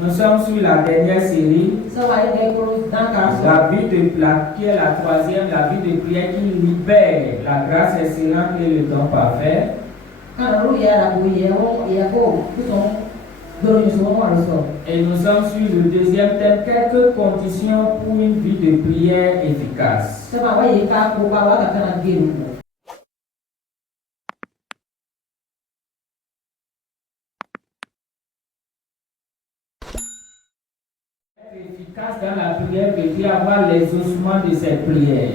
Nous sommes sur la dernière série, qui est la troisième, la vie de prière qui libère la grâce excellente et le don parfait. Et nous sommes sur le deuxième thème, quelques conditions pour une vie de prière efficace. Efficace dans la prière veut dire avoir les ossements de cette prière.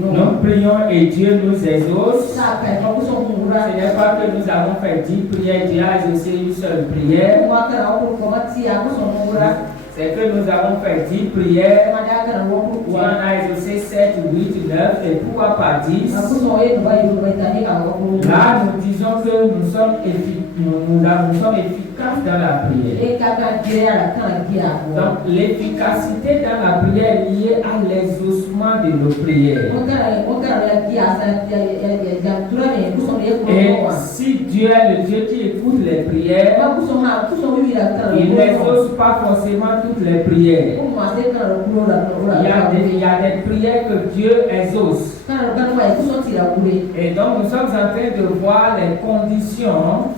Nous prions et Dieu nous exauce. Ce n'est pas que nous avons fait 10 prières, Dieu a exaucé une seule prière. C'est que nous avons fait 10 prières, où on a exaucé 7, 8, 9, et pourquoi pas 10? Là, nous disons que nous sommes efficaces dans la prière. Donc, l'efficacité dans la prière est liée à l'exaucement de nos prières. Et si Dieu est le Dieu qui écoute les prières, il n'exauce pas forcément toutes les prières. Il y a des prières que Dieu exauce. Et donc nous sommes en train de voir les conditions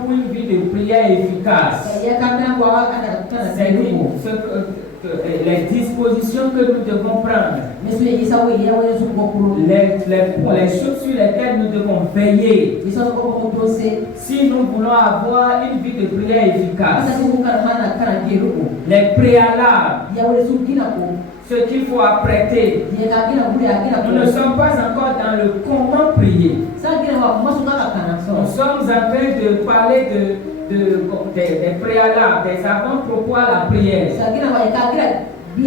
pour une vie de prière efficace. Les dispositions que nous devons prendre, les choses sur lesquelles nous devons veiller si nous voulons avoir une vie de prière efficace, les préalables, ce qu'il faut apprêter. Nous ne sommes pas encore dans le comment prier. Nous sommes en train de parler des préalables, des avant-propos à la prière. Et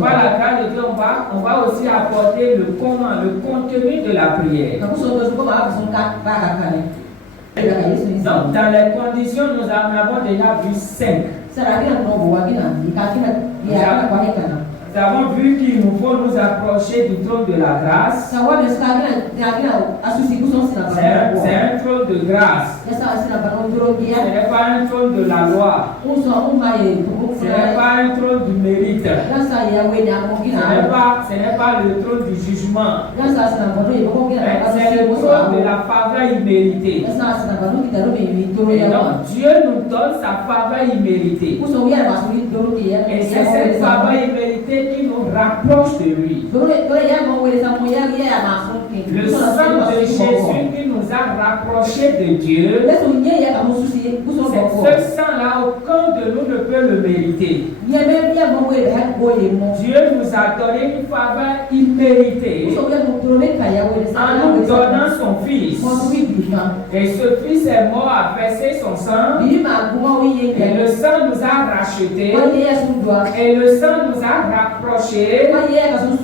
par la grâce de Dieu, on va aussi apporter le comment, le contenu de la prière. Donc, dans les conditions, nous en avons déjà vu 5. Nous avons vu qu'il nous faut nous approcher du trône de la grâce. C'est un trône de grâce. Ce n'est pas un trône de la loi. Ce n'est pas un trône du mérite. Ce n'est pas le trône du jugement. C'est le trône de la faveur imméritée. Et donc Dieu nous donne sa faveur imméritée. Et c'est cette faveur imméritée qui nous rapproche de lui. Le sang de Jésus qui nous a rapprochés de Dieu, ce sang-là, aucun de nous ne peut le mériter. Dieu nous a donné une faveur imméritée en nous donnant son Fils. Et ce Fils est mort, a versé son sang, et le sang nous a rachetés, et le sang nous a rapprochés,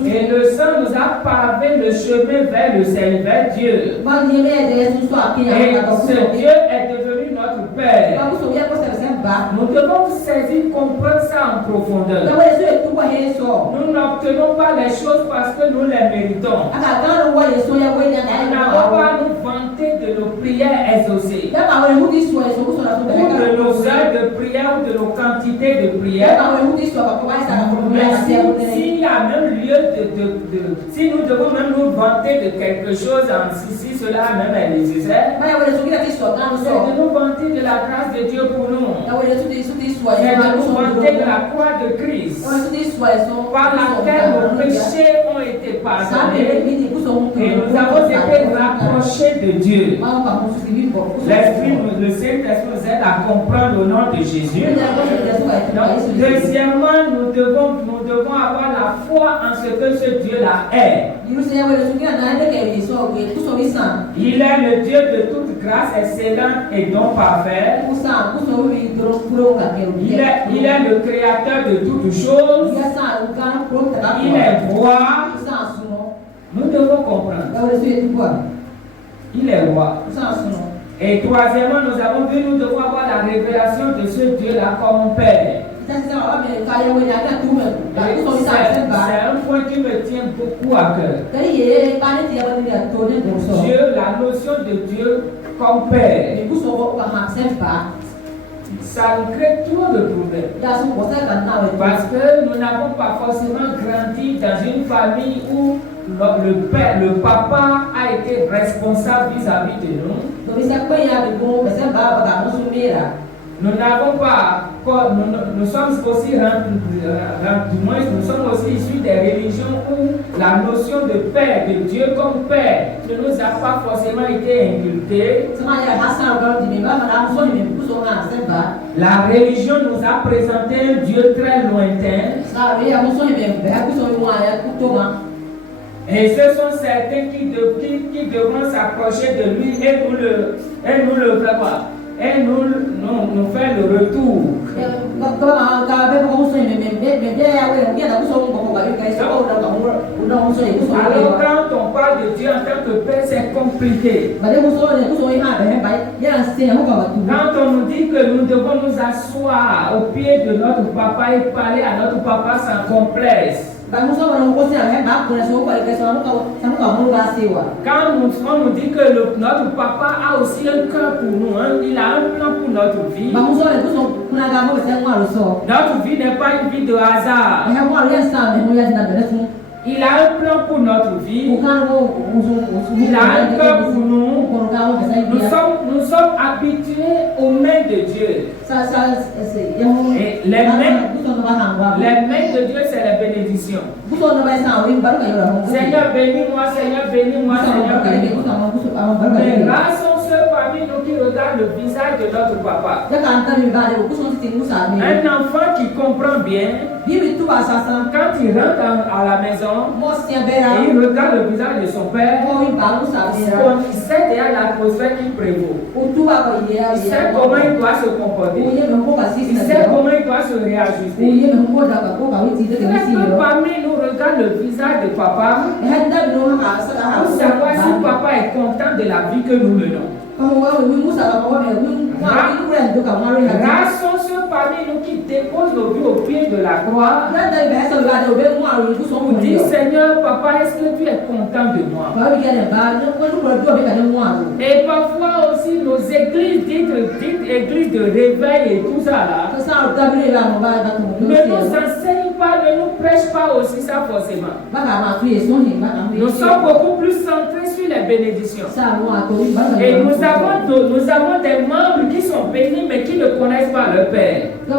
et le sang nous a pavé le chemin vers le Seigneur Dieu. Et ce Dieu est devenu notre Père. Nous devons saisir, comprendre ça en profondeur. Nous n'obtenons pas les choses parce que nous les méritons. Nous n'avons pas à nous vanter de nos prières exaucées, ou de nos heures de prière, ou de nos quantités de prière. Mais s'il y a même lieu si nous devons même nous vanter de quelque chose, si cela même est nécessaire, c'est de nous vanter de la grâce de Dieu pour nous. C'est de nous vanter de la croix de Christ, par laquelle nos péchés ont été pardonnés et nous avons été rapprochés de Dieu. L'Esprit, le Saint-Esprit nous aide à comprendre au nom de Jésus. Donc, deuxièmement, nous devons avoir la foi en ce que ce Dieu-là est. Il est le Dieu de toute grâce excellente et don parfait. Il est le créateur de toutes choses. Il est roi. Nous devons comprendre. Il est roi. Et troisièmement, nous avons vu, nous devons avoir la révélation de ce Dieu-là comme Père. C'est un point qui me tient beaucoup à cœur. Dieu, la notion de Dieu comme Père, ça nous crée trop de problèmes. Parce que nous n'avons pas forcément grandi dans une famille où le papa a été responsable vis-à-vis de nous. Nous n'avons pas, nous sommes aussi, du moins, nous sommes aussi issus des religions où la notion de Père, de Dieu comme Père, ne nous a pas forcément été inculquée. La religion nous a présenté un Dieu très lointain. Et ce sont certains qui devront s'approcher de lui et nous faire le retour. Alors quand on parle de Dieu en tant que Père, c'est compliqué. Quand on nous dit que nous devons nous asseoir au pied de notre papa et parler à notre papa sans complexe. Quand on nous dit que notre papa a aussi un cœur pour nous, hein, il a un plan pour notre vie. Notre vie n'est pas une vie de hasard. Il a un plan pour notre vie. Il a un cœur pour nous. Nous sommes habitués aux mains de Dieu. Et les mains de Dieu, c'est la bénédiction. Seigneur, bénis-moi, Seigneur, bénis-moi, Seigneur, bénis-moi. Mais rares sont ceux parmi nous qui regardent le visage de notre papa. Un enfant qui comprend bien, quand il rentre à la maison, et il regarde le visage de son père, il sait déjà l'atmosphère qui prévaut. Il sait comment il doit se comporter. Il sait comment il doit se réajuster. Très peu parmi nous regardent le visage de papa pour savoir si papa est content de la vie que nous menons. Rares sont ceux parmi nous qui déposent nos vies au pied de la croix pour dire Seigneur, papa, est-ce que tu es content de moi? Et parfois aussi nos églises, dites églises de réveil et tout ça là, ne nous enseignent pas, ne nous prêchent pas aussi ça forcément. Nous sommes beaucoup plus centrés sur les bénédictions. Et nous avons des membres qui sont bénis mais qui ne connaissent pas leur Père. Nous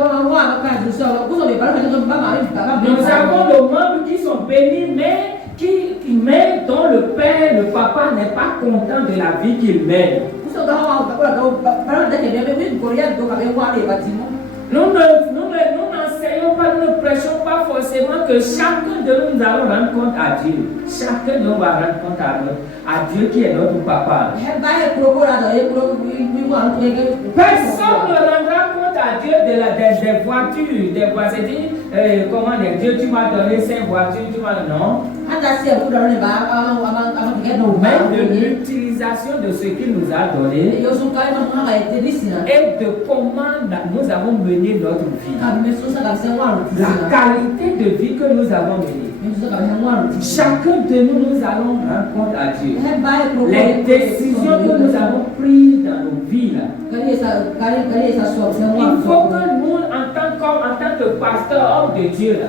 avons nos membres qui sont bénis mais dont le Père, le papa n'est pas content de la vie qu'il mène. Nous n'enseignons pas, nous ne prêchons pas forcément que chacun de nous allons rendre compte à Dieu. Chacun de nous va rendre compte à Dieu qui est notre papa. Personne ne rendra compte à Dieu des voitures, c'est-à-dire, comment dire, Dieu, tu m'as donné 5 voitures, tu m'as donné, non. Même de l'utilisation de ce qu'il nous a donné et de comment nous avons mené notre vie. La qualité de vie que nous avons menée. Chacun de nous allons rendre compte à Dieu. Les décisions que nous avons prises dans nos vies là. Il faut que nous, en tant que pasteur, homme de Dieu là,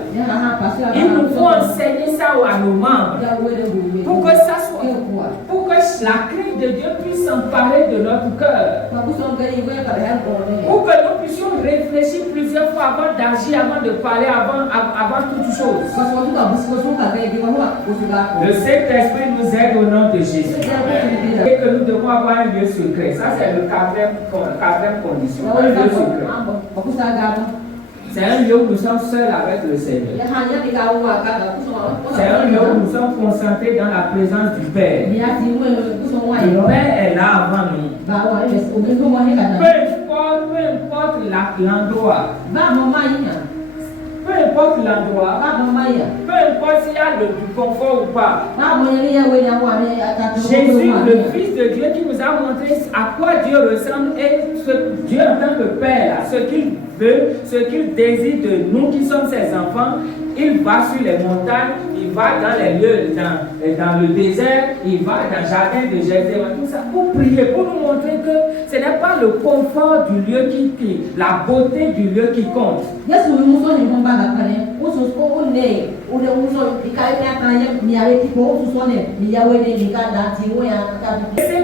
il nous faut enseigner ça à nos membres pour que ça soit, pour que la crainte de Dieu puisse s'emparer de notre cœur, pour que nous puissions réfléchir plusieurs fois avant d'agir, avant de parler, avant toute chose. Le Saint-Esprit nous aide au nom de Jésus. Et que nous devons avoir un lieu secret. Ça, c'est le quatrième condition. Un lieu secret. C'est un lieu où nous sommes seuls avec le Seigneur. C'est un lieu où nous sommes concentrés dans la présence du Père. Le Père est là avant nous. Peu importe l'endroit. Peu importe l'endroit, peu importe s'il y a du confort ou pas. Jésus, le Fils de Dieu, qui nous a montré à quoi Dieu ressemble et Dieu en tant que Père, ce qu'il veut, ce qu'il désire de nous qui sommes ses enfants, il va sur les montagnes, il va dans les lieux, dans le désert, il va dans le jardin de Gethsémani, tout ça, pour prier, pour nous montrer que ce n'est pas le confort du lieu la beauté du lieu qui compte. Ce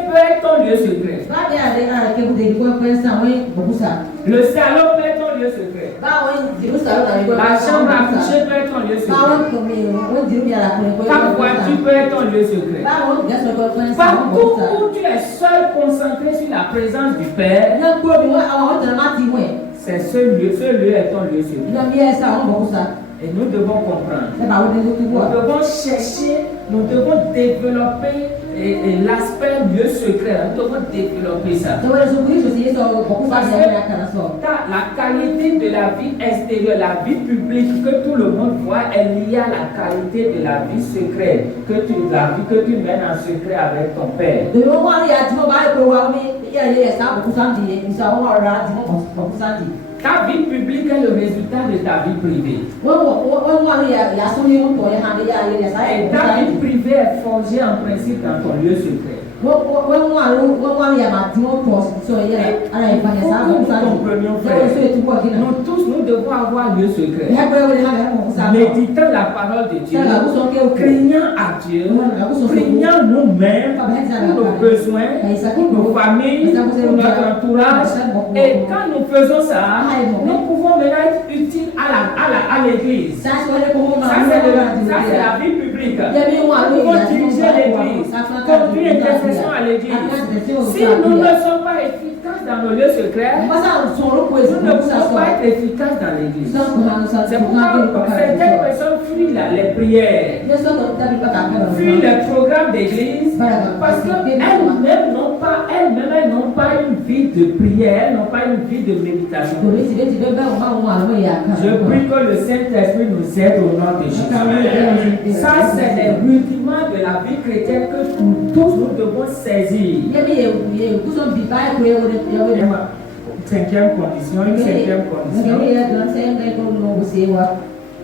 peut être ton lieu secret. Le salon peut être ton lieu secret. La chambre à coucher peut être ton lieu secret. Ta voiture peut être ton lieu secret. Partout où tu es seul concentré sur la présence du Père, c'est ce lieu est ton lieu secret. Et nous devons comprendre. Nous devons chercher, nous devons développer l'aspect lieu secret. Nous devons développer ça. La qualité de la vie extérieure, la vie publique que tout le monde voit est liée à la qualité de la vie secrète, la vie que tu mènes en secret avec ton Père. Ta vie publique est le résultat de ta vie privée. Et ta vie privée est forgée en principe dans ton lieu secret. Nous tous, nous devons avoir un lieu secret. Méditant la parole de Dieu, craignant à Dieu, craignant nous-mêmes, pour nos besoins, pour nos familles, pour notre entourage. Et quand nous faisons ça, nous pouvons maintenant être utiles à l'église. Ça, c'est la vie publique. Nous pouvons diriger l'église, conduire intercession à l'église. Si nous ne sommes pas efficaces dans nos lieux secrets, nous ne pouvons pas être efficaces dans l'église. C'est pourquoi certaines personnes fuient les prières, fuient les programmes d'église, parce qu'elles-mêmes n'ont pas une vie de prière, elles n'ont pas une vie de méditation. Je prie que le Saint-Esprit nous aide au nom de Jésus. Ça, c'est les rudiments de la vie chrétienne que tous nous devons saisir. Cinquième condition.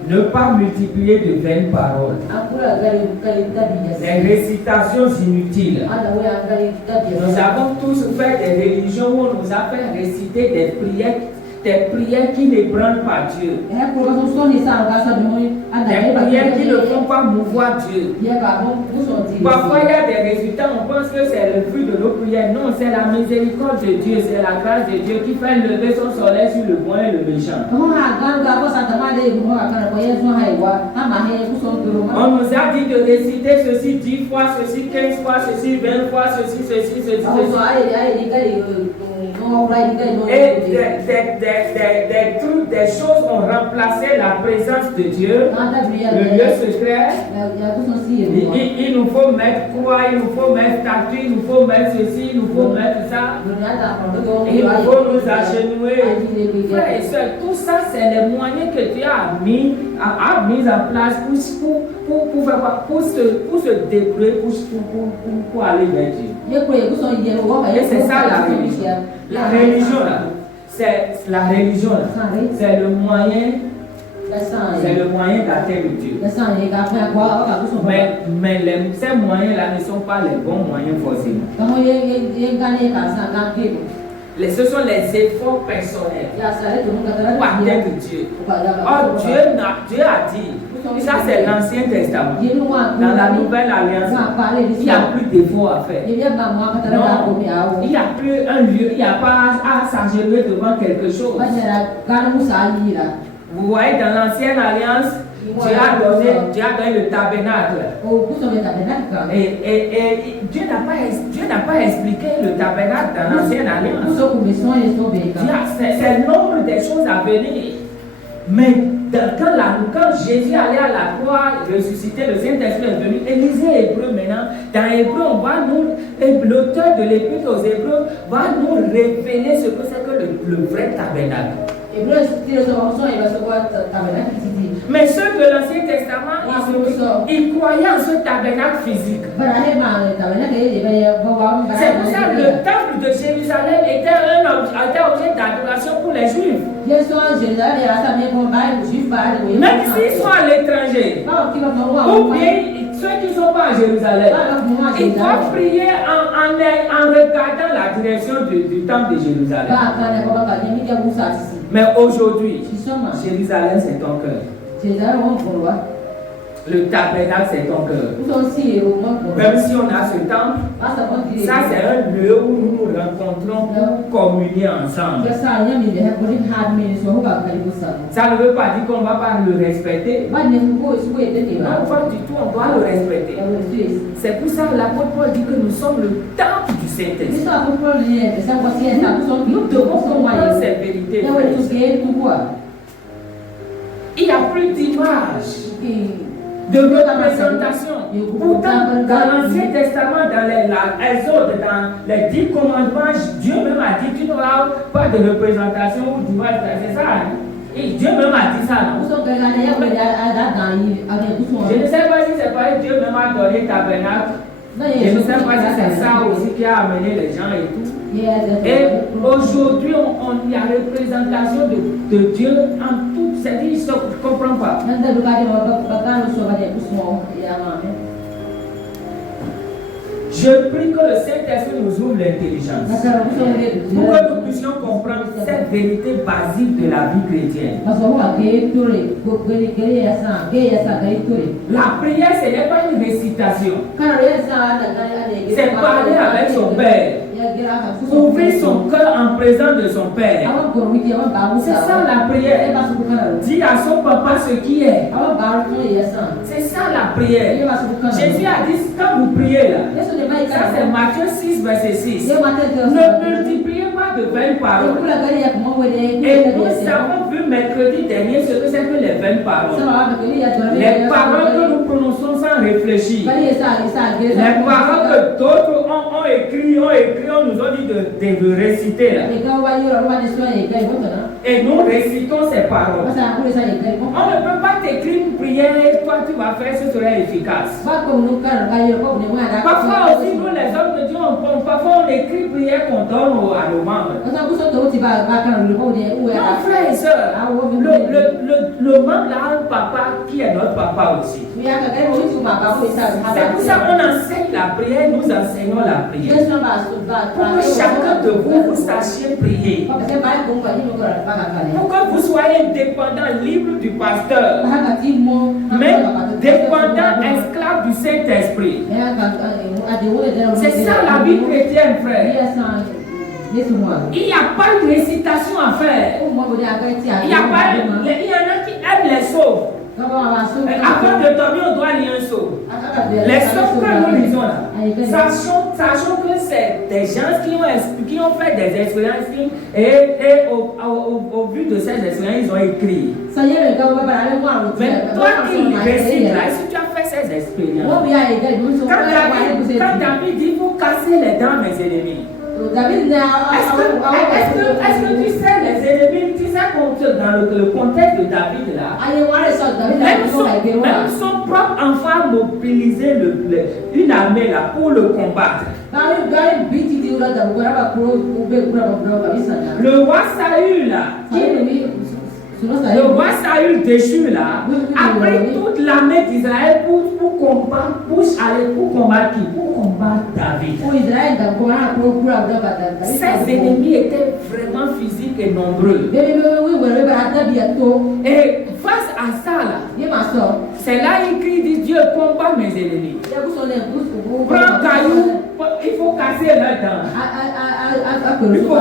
Ne pas multiplier de vaines paroles. Les récitations inutiles. Nous avons tous fait des religions où on nous a fait réciter des prières qui n'ébranlent pas Dieu. Des prières qui ne font pas mouvoir Dieu. Parfois il y a des résultats, on pense que c'est le fruit de nos prières. Non, c'est la miséricorde de Dieu, c'est la grâce de Dieu qui fait lever son soleil sur le bon et le méchant. On nous a dit de réciter ceci 10 fois, ceci 15 fois, ceci 20 fois, ceci. Et des choses ont remplacé la présence de Dieu, le lieu secret. Il nous faut mettre quoi, il nous faut mettre statue, il nous faut mettre ceci, il nous faut mettre ça. Il nous faut nous agenouiller. Frères et sœurs, tout ça, c'est les moyens que Dieu a mis en place pour se débrouiller, pour aller vers Dieu. Et c'est ça la religion. La religion là, c'est le moyen. C'est le moyen d'atteindre Dieu. Mais ces moyens-là ne sont pas les bons moyens forcément. Ce sont les efforts personnels pour atteindre Dieu. Or, Dieu a dit, ça c'est l'Ancien Testament. Dans la Nouvelle Alliance, il n'y a plus d'efforts à faire. Non, il n'y a plus un lieu, il n'y a pas à s'agenouiller devant quelque chose. Vous voyez, dans l'Ancienne Alliance, Dieu a donné le tabernacle. Et Dieu n'a pas expliqué le tabernacle dans l'Ancienne Alliance. C'est le nombre des choses à venir. Mais quand Jésus allait à la croix, ressuscité, le Saint-Esprit est venu. Et lisez Hébreu maintenant. Dans Hébreu, on va l'auteur de l'Épître aux Hébreux va nous révéler ce que c'est que le vrai tabernacle. Mais ceux de l'Ancien Testament, ils croyaient en ce tabernacle physique. C'est pour ça que le temple de Jérusalem était un objet d'adoration pour les Juifs. Même s'ils sont à l'étranger, ou bien ceux qui ne sont pas à Jérusalem, ils doivent prier en regardant la direction du temple de Jérusalem. Mais aujourd'hui, Jérusalem c'est ton cœur. Le tabernacle c'est ton cœur. Même si on a ce temple, ça c'est un lieu où nous nous rencontrons pour communier ensemble. Ça ne veut pas dire qu'on ne va pas le respecter. Non, pas du tout, on doit le respecter. C'est pour ça que l'apôtre Paul dit que nous sommes le temple du Saint-Esprit. Nous devons comprendre cette vérité. Il n'y a plus d'image, de représentation. Pourtant, dans l'Ancien Testament, dans l'Exode, dans les 10 commandements, Dieu même a dit tu n'auras pas de représentation ou d'image. C'est ça. Et Dieu même a dit ça. Je ne sais pas si c'est pas Dieu même a donné tabernacle. Je ne sais pas si c'est ça aussi qui a amené les gens et tout. Et aujourd'hui, il y a représentation de Dieu en tout. C'est-à-dire, je ne comprends pas. Je prie que le Saint-Esprit nous ouvre l'intelligence pour que nous puissions comprendre cette vérité basique de la vie chrétienne. La prière, ce n'est pas une récitation. C'est parler avec son Père. Ouvrir son cœur en présence de son Père. C'est ça la prière. Dire à son papa ce qui est. C'est ça la prière. Jésus a dit quand vous priez là, ça c'est Matthieu 6 verset 6. Ne multipliez pas de vaines paroles. Et nous avons vu mercredi dernier ce que c'est que les vaines paroles. Les paroles que nous prononçons sans réfléchir. Les paroles que d'autres ont écrit, on nous a dit de réciter là. Et nous récitons ces paroles. On ne peut pas t'écrire une prière et toi tu vas faire, ce serait efficace. Parfois aussi, nous les hommes de Dieu, parfois on écrit prière qu'on donne à nos membres. Non, frères et sœurs, le membre a un papa qui est notre papa aussi. C'est pour ça qu'on enseigne la prière, nous enseignons la prière. Pour que chacun de vous sachiez prier. Pour que vous soyez dépendant, libre du pasteur, mais dépendant, esclave du Saint-Esprit. C'est ça la vie chrétienne, frère. Il n'y a pas de récitation à faire. Il y en a qui aiment les sauves. Avant de dormir, on doit lire un psaume. Les psaumes que nous lisons là, sachons que c'est des gens qui ont fait des expériences et au but de ces expériences, ils ont écrit. Mais toi qui récites là, si tu as fait ces expériences, quand David dit il faut casser les dents mes ennemis. Est-ce que tu sais les ennemis, tu sais dans le contexte de David là, même son propre enfant mobilisait une armée là pour le combattre. Le roi Saül là, le roi Saül déchu là, a pris toute l'armée d'Israël pour combattre qui? Pour combattre David. Ses ennemis étaient vraiment physiques et nombreux. Et face à ça là, c'est là qu'il dit Dieu combat mes ennemis. Prends un caillou, il faut casser leurs dents. Il faut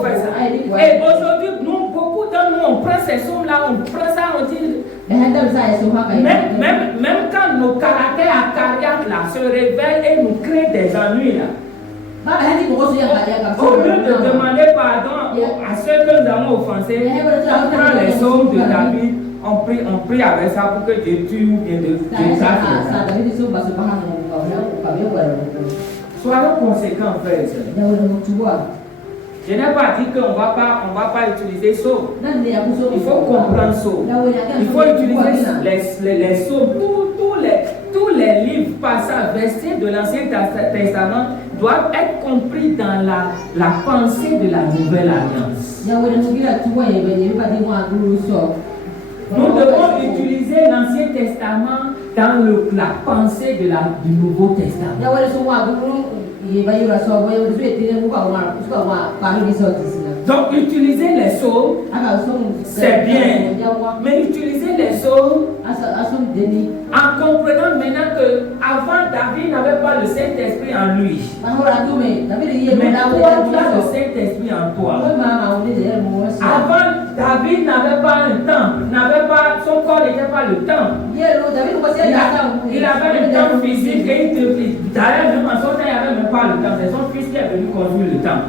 faire ça. Et aujourd'hui, beaucoup d'entre nous, on prend ces sommes-là, on prend ça, on dit. Même quand nos caractères acariaques là se révèlent et nous créent des ennuis là. Au lieu de demander pardon à ceux que nous avons offensés, on prend les sommes de David, on prie avec ça pour que Dieu tue ou bien de ça. Soyons conséquents, frères et sœurs. Je n'ai pas dit qu'on ne va pas utiliser sauve. Il faut comprendre sauve. Il faut utiliser les sauves. Tous les livres, passages, versets de l'Ancien Testament doivent être compris dans la pensée de la nouvelle alliance. Nous devons utiliser l'Ancien Testament dans la pensée du Nouveau Testament. Donc utiliser les psaumes, c'est bien. Mais utiliser les psaumes en comprenant maintenant que avant David n'avait pas le Saint-Esprit en lui. Mais toi, tu as le Saint-Esprit en toi. Avant, David n'avait pas un temple, son corps n'était pas le temple. Il avait un temple physique et d'ailleurs même en son temps, il n'avait même pas le temple. C'est son fils qui est venu construire le temple.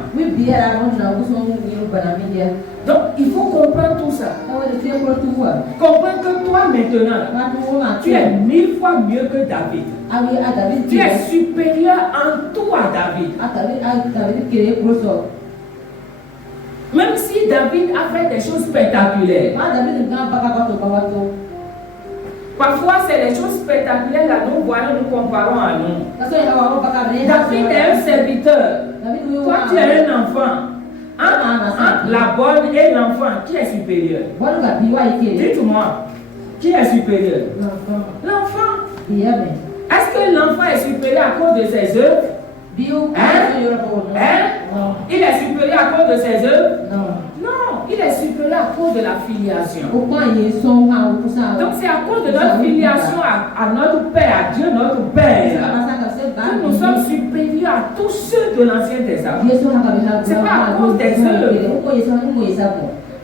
Donc il faut comprendre tout ça. Comprendre que toi maintenant, tu es 1000 fois mieux que David. Tu es supérieur en tout à David. Même si David a fait des choses spectaculaires. Parfois, c'est les choses spectaculaires là, nous voyons, nous comparons à nous. David est un serviteur. Toi, tu es un enfant. Entre la bonne et l'enfant, qui est supérieur? Dites-moi, qui est supérieur? L'enfant. Est-ce que l'enfant est supérieur à cause de ses œuvres? Il est supérieur à cause de ses œuvres? Non, il est supérieur à cause de la filiation. Donc c'est à cause de notre filiation à notre Père, à Dieu notre Père, que nous sommes supérieurs à tous ceux de l'Ancien Testament. Ce n'est pas à cause des œuvres.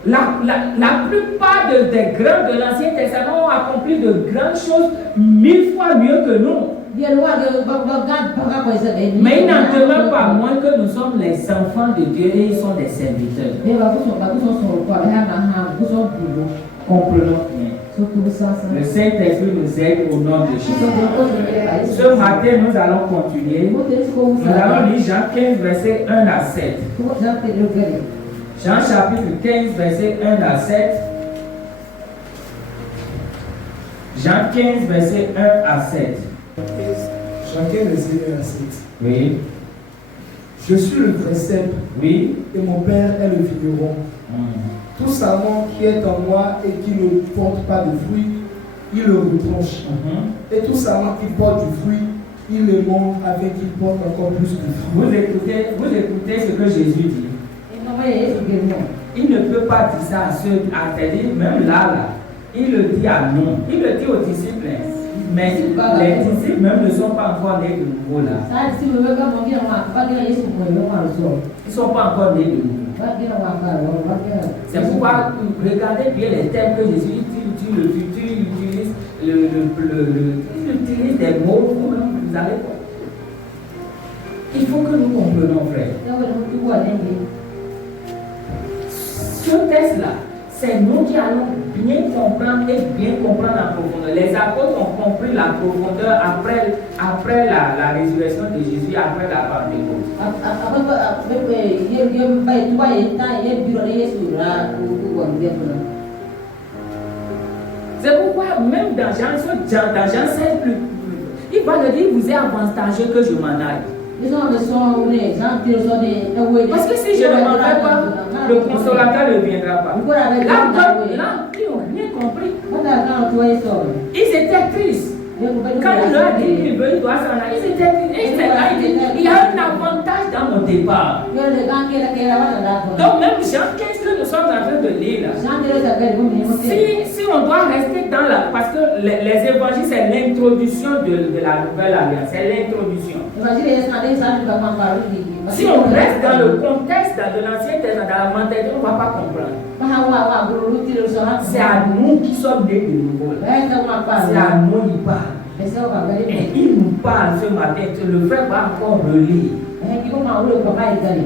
La plupart des grands de l'Ancien Testament ont accompli de grandes choses 1000 fois mieux que nous. Mais il n'en demeure pas moins que nous sommes les enfants de Dieu et ils sont des serviteurs. Comprenons bien. Le Saint-Esprit nous aide au nom de Jésus. Ce matin, nous allons continuer. Nous allons lire Jean 15, verset 1 à 7. Jean chapitre 15, verset 1 à 7. Jean 15, verset 1 à 7. Jean 15, verset 1 à 7. Oui. Je suis le vrai cep. Oui. Et mon Père est le vigneron. Tout sarment qui est en moi et qui ne porte pas de fruits, il le retranche. Et tout sarment qui porte du fruit, il le monte afin qu'il porte encore plus de fruits. Vous écoutez ce que Jésus dit. Il ne peut pas dire ça à ceux, même là, il le dit à nous. Il le dit aux disciples. Mais les disciples même ne sont pas encore nés de nouveau là. Ils ne sont pas encore nés de nouveau. C'est pourquoi regardez bien les termes que Jésus utilise des mots, vous allez voir. Il faut que nous comprenions, frère. Ce texte-là, c'est nous qui allons bien comprendre et bien comprendre la profondeur. Les apôtres ont compris la profondeur après la résurrection de Jésus, après la Pentecôte. C'est pourquoi même dans Jean 7, il va le dire, vous êtes avantageux que je m'en aille. Parce que si je ne m'en vais pas, le consolateur ne viendra pas. Là, ils n'ont rien compris. Ils étaient tristes. Quand il leur a dit qu'il doit s'en aller, ils étaient tristes. Il y a un avantage dans mon départ. Donc même Jean 15 que nous sommes en train de lire là, si on doit rester dans la... Parce que les évangiles, c'est l'introduction de la nouvelle alliance. C'est l'introduction. Si on reste dans le contexte de l'Ancien Testament, dans la mentalité, on ne va pas comprendre. C'est à nous qui sommes nés de nouveau. C'est à nous qu'il parle. Et il nous parle ce matin. Le frère va encore relire.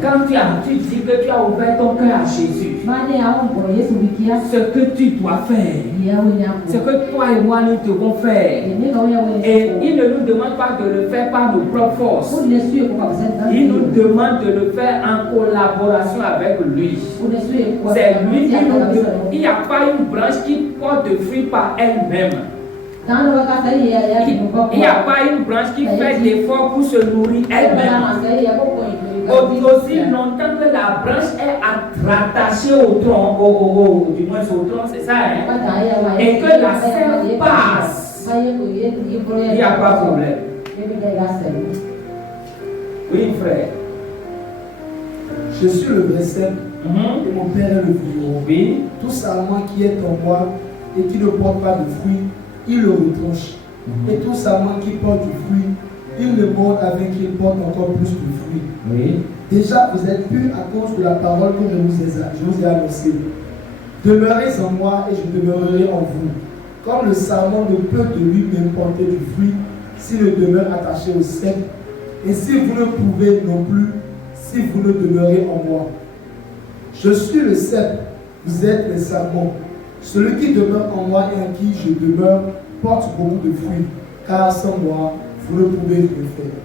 Quand tu dis que tu as ouvert ton cœur à Jésus, ce que tu dois faire, ce que toi et moi nous devons faire, et il ne nous demande pas de le faire par nos propres forces, il nous demande de le faire en collaboration avec lui. C'est lui qui nous demande. Il n'y a pas une branche qui porte de fruits par elle-même. Il n'y a pas une branche qui fait l'effort pour se nourrir elle-même. Aussi longtemps que la branche est rattachée au tronc, du moins au tronc, c'est ça, hein? Et que la sève passe, il n'y a pas de problème. Oui, frère. Je suis le vrai cep et mon père est le vigneron. Oui. Tout sarment qui est en moi et qui ne porte pas de fruits, il le retranche. Et tout sarment qui porte du fruit, il le mord afin qu'il porte encore plus de fruits. Oui. Déjà, vous êtes purs à cause de la parole que je vous ai annoncée. Demeurez en moi et je demeurerai en vous. Comme le sarment ne peut de lui-même porter du fruit s'il ne demeure attaché au cep, et si vous ne pouvez non plus si vous ne demeurez en moi. Je suis le cep, vous êtes les sarments. Celui qui demeure en moi et en qui je demeure porte beaucoup de fruits, car sans moi, vous ne pouvez rien faire.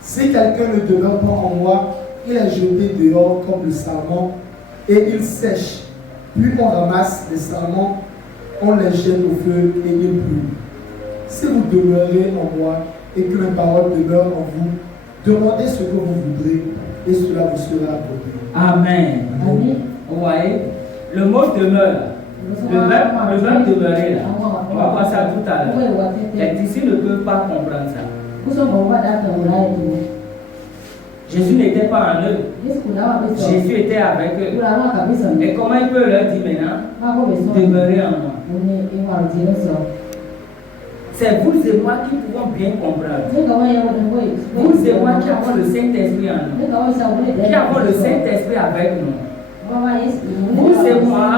Si quelqu'un ne demeure pas en moi, il est jeté dehors comme le sarment et il sèche. Puis on ramasse les sarments, on les jette au feu et ils brûlent. Si vous demeurez en moi et que mes paroles demeurent en vous, demandez ce que vous voudrez et cela vous sera accordé. Amen. Amen. Vous voyez, le mot demeure, le verbe demeurer là, on va voir ça tout à l'heure. Les disciples ne peuvent pas comprendre ça. Jésus n'était pas en eux. Jésus était avec eux. Et comment il peut leur dire maintenant, demeurer en moi? C'est vous et moi qui pouvons bien comprendre. Vous et moi qui avons le Saint-Esprit en nous. Qui avons le Saint-Esprit avec nous. Vous et moi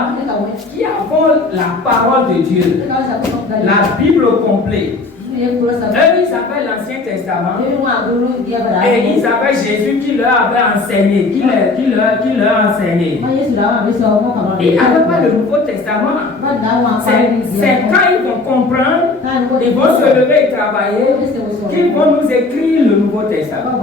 qui avons la parole de Dieu. La Bible au complet. Eux, ils s'appellent l'Ancien Testament. Et ils avaient Jésus qui leur avait enseigné. Qui leur a enseigné. Et ils n'avaient pas le Nouveau Testament. C'est quand ils vont comprendre, ils vont se lever et travailler, qu'ils vont nous écrire le Nouveau Testament.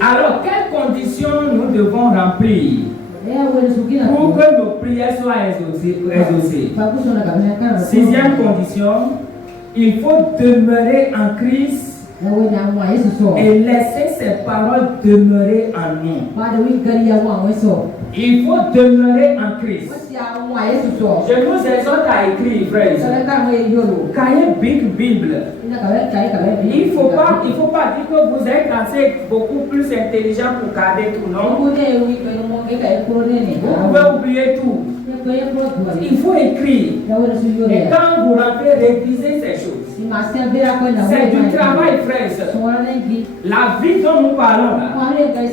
Alors, quelles conditions nous devons remplir pour que nos prières soient exaucées? Sixième condition, il faut demeurer en Christ et laisser ses paroles demeurer en nous. Il faut demeurer en Christ. Je nous exhorte à écrire, frères. Cahier Big Bible. Il ne faut pas dire que vous êtes assez beaucoup plus intelligent pour garder tout, non? Vous pouvez oublier tout. Il faut écrire. Et quand vous rentrez, réviser ces choses. C'est du travail, frères. La vie dont nous parlons là,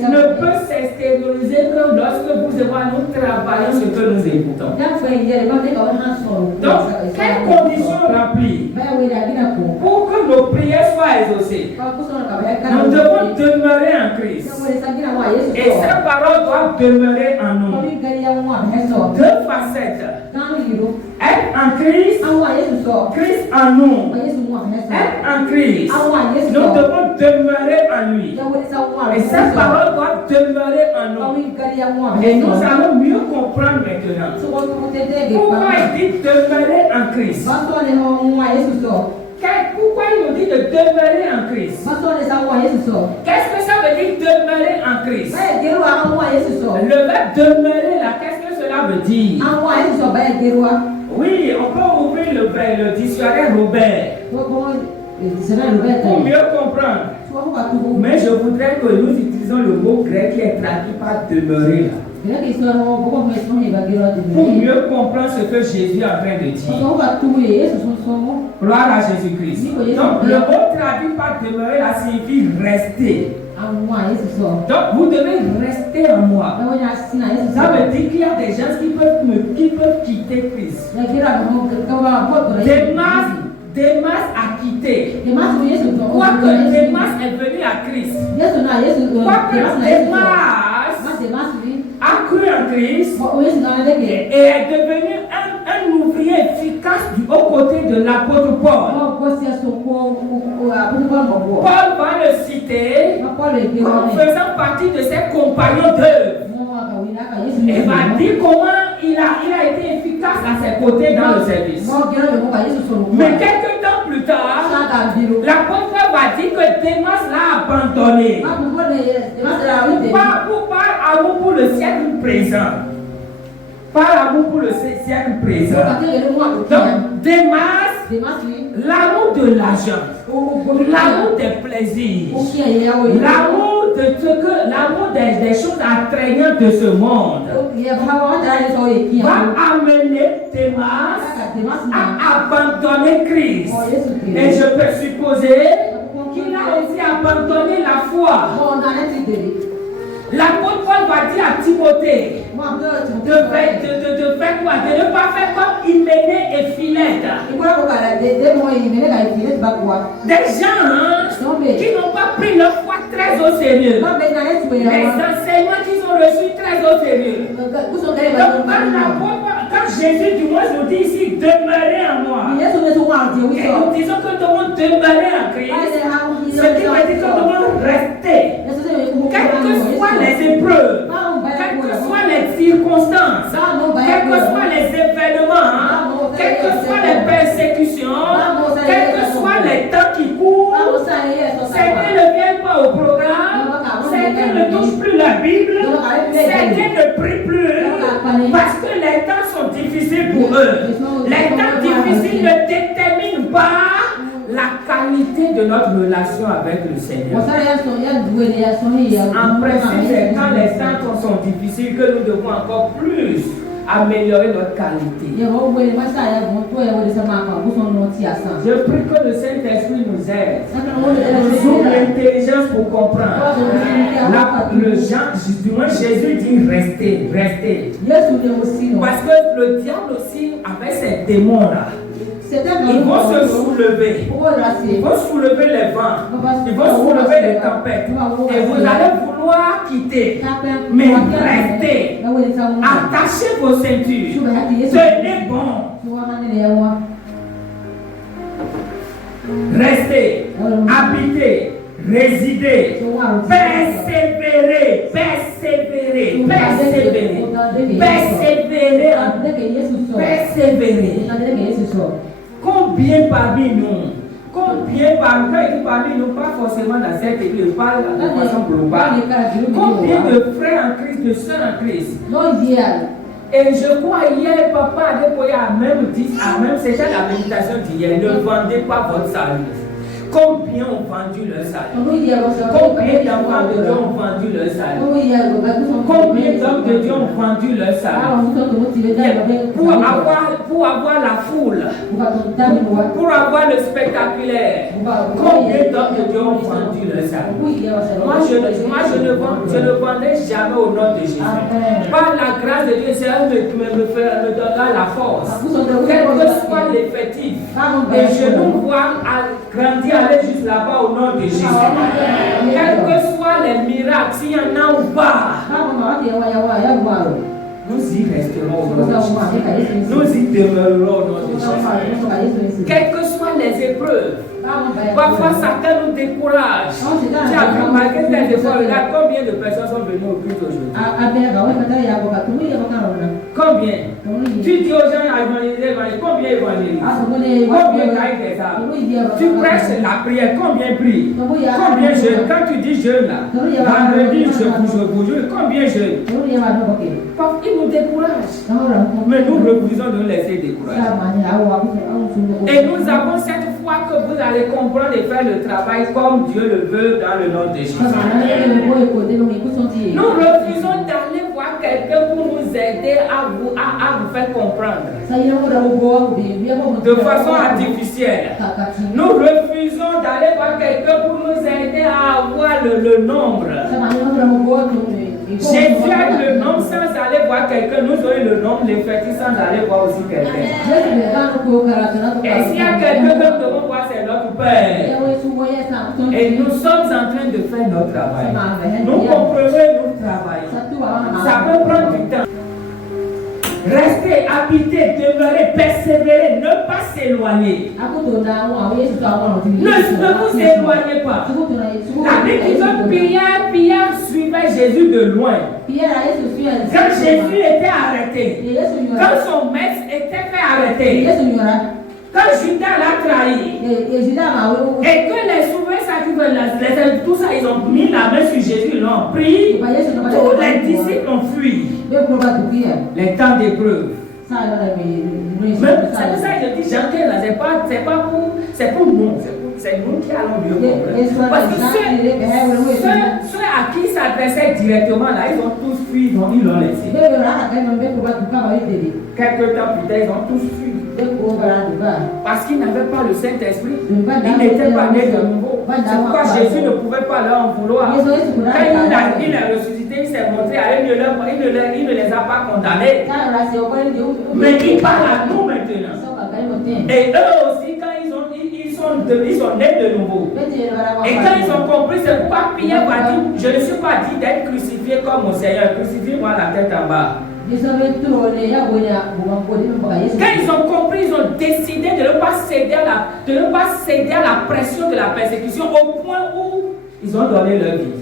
ne peut s'extérioriser que lorsque vous et moi nous travaillons ce que nous écoutons. Donc, quelles conditions remplir pour que nos prières soient exaucées? Nous devons demeurer en Christ. Et ces paroles doivent demeurer en nous. Deux facettes. Être en Christ, Christ en nous. Être en Christ, nous devons demeurer en lui. Et ces paroles doivent demeurer en nous. Et nous allons mieux comprendre maintenant. Pourquoi il dit demeurer en Christ? Pourquoi il nous dit de demeurer en Christ? Qu'est-ce que ça veut dire demeurer en Christ? Le verbe demeurer là, qu'est-ce que cela veut dire? Oui, on peut ouvrir le dictionnaire Robert pour mieux comprendre. Mais je voudrais que nous utilisions le mot grec qui est traduit par demeurer là. Pour mieux comprendre ce que Jésus est en train de dire. Gloire à Jésus-Christ. Donc le mot traduit par demeurer là signifie rester. Donc vous devez rester en moi. Ça veut dire qu'il y a des gens qui peuvent quitter Christ. Démas a quitté. Quoique Démas est venu à Christ. Quoique Démas a cru en Christ et est devenu un ouvrier efficace aux côtés de l'apôtre Paul. Paul va le citer comme faisant partie de ses compagnons d'œuvre. Et va dire comment il a été efficace à ses côtés dans le service. Mais quelques temps plus tard, l'apôtre va dire que Démas l'a abandonné. Pas par amour pour le siècle présent. Par amour pour le siècle présent. Donc, Démas, l'amour de l'argent, l'amour des plaisirs, l'amour des choses attrayantes de ce monde va amener Démas à abandonner Christ. Et je peux supposer qu'il a aussi abandonné la foi. L'apôtre Paul va dire à Timothée de faire quoi? De ne pas faire comme Hyménée et Philette. Des gens qui n'ont pas pris leur foi très au sérieux. Les enseignements qu'ils ont reçus très au sérieux. Donc quand Jésus du moins nous dit ici, demeurez en moi. Et nous disons que nous devons demeurer en Christ. Ce qui veut dire que nous devons rester. Quelles que soient les épreuves, quelles que soient les circonstances, quels que soient les événements, quelles que soient les persécutions, quels que soient les temps qui courent, certains ne viennent pas au programme, certains ne touchent plus la Bible, certains ne prient plus, parce que les temps sont difficiles pour eux. Les temps difficiles ne déterminent pas la qualité de notre relation avec le Seigneur. En principe, c'est quand les temps sont difficiles que nous devons encore plus améliorer notre qualité. Je prie que le Saint-Esprit nous aide, nous ouvre l'intelligence pour comprendre. Du moins Jésus dit restez, restez. Parce que le diable aussi, avec ces démons-là, ils vont se soulever. Ils vont soulever les vents. Ils vont soulever les tempêtes. Et vous allez vouloir quitter. Mais restez. Attachez vos ceintures. Tenez bon. Restez. Habitez. Résider, persévérer, persévérer, persévérer, persévérer, persévérer. Combien parmi nous, pas forcément dans cette église, pas de façon globale, combien de frères en Christ, de sœurs en Christ? Et je crois hier, papa a déployé à même dit, c'était la méditation d'hier, ne vendez pas votre salut. Combien ont vendu leur salut? Combien d'enfants de Dieu ont vendu leur salut? Combien d'hommes de Dieu ont vendu leur salut? Pour avoir la foule, pour avoir le spectaculaire, combien d'hommes de Dieu ont vendu leur salut? Moi, je ne vendrai jamais au nom de Jésus. Par la grâce de Dieu, Seigneur me donnera la force. Quel que soit l'effectif, et je nous vois grandir, aller juste là-bas au nom de Jésus. Quels que soient les miracles, s'il y en a ou pas, nous y resterons au nom de Jésus. Nous y demeurerons au nom de Jésus. Quelles que soient les épreuves, parfois Satan nous décourage. Tu as vu, malgré tes efforts, regarde combien de personnes sont venues au culte aujourd'hui. Combien? Tu dis aux gens évangéliser, combien évangélisent? Combien gagnent des âmes? Tu prêches la prière, combien prient? Combien jeûnent? Quand tu dis jeûne là, vendredi je bouge, combien jeûne? Ils nous découragent. Mais nous refusons de nous laisser décourager. Et nous avons cette foi que vous allez comprendre et faire le travail comme Dieu le veut dans le nom de Jésus. Nous refusons d'aller voir quelqu'un pour nous aider à vous faire comprendre de façon artificielle. Nous refusons d'aller voir quelqu'un pour nous aider à avoir le nombre. Jésus a le nombre sans aller voir quelqu'un. Nous avons le nombre, l'effectif sans aller voir aussi quelqu'un. Et s'il y a quelqu'un que nous devons voir, c'est notre Père. Et nous sommes en train de faire notre travail. Nous comprenons et nous travaillons. Ça peut prendre du temps. Rester, habiter, demeurer, persévérer, ne pas s'éloigner. Ne vous éloignez pas. La Bible dit que Pierre suivait Jésus de loin. Quand Jésus était arrêté, quand son maître était fait arrêter, quand Judas l'a trahi, et que les souverains sacrifiés, tout ça, ils ont mis la main sur Jésus, ils l'ont pris, tous les disciples ont fui. Les temps d'épreuve. C'est pour ça que je dis, c'est pour nous. C'est nous qui allons mieux comprendre. Parce que ceux à qui s'adressait directement, là, ils ont tous fui, donc ils l'ont laissé. Quelques temps plus tard, ils ont tous fui. Parce qu'ils n'avaient pas le Saint-Esprit. Ils n'étaient pas nés de nouveau. C'est pourquoi Jésus ne pouvait pas leur en vouloir. Quand il a ressuscité, il s'est montré à eux, il ne les a pas condamnés. Mais il parle à nous maintenant. Et eux aussi, quand ils sont nés de nouveau. Et quand ils ont compris, c'est pourquoi Pierre va dire, je ne suis pas dit d'être crucifié comme mon Seigneur, crucifiez-moi la tête en bas. Quand ils ont compris, ils ont décidé de ne pas céder à la pression de la persécution au point où ils ont donné leur vie.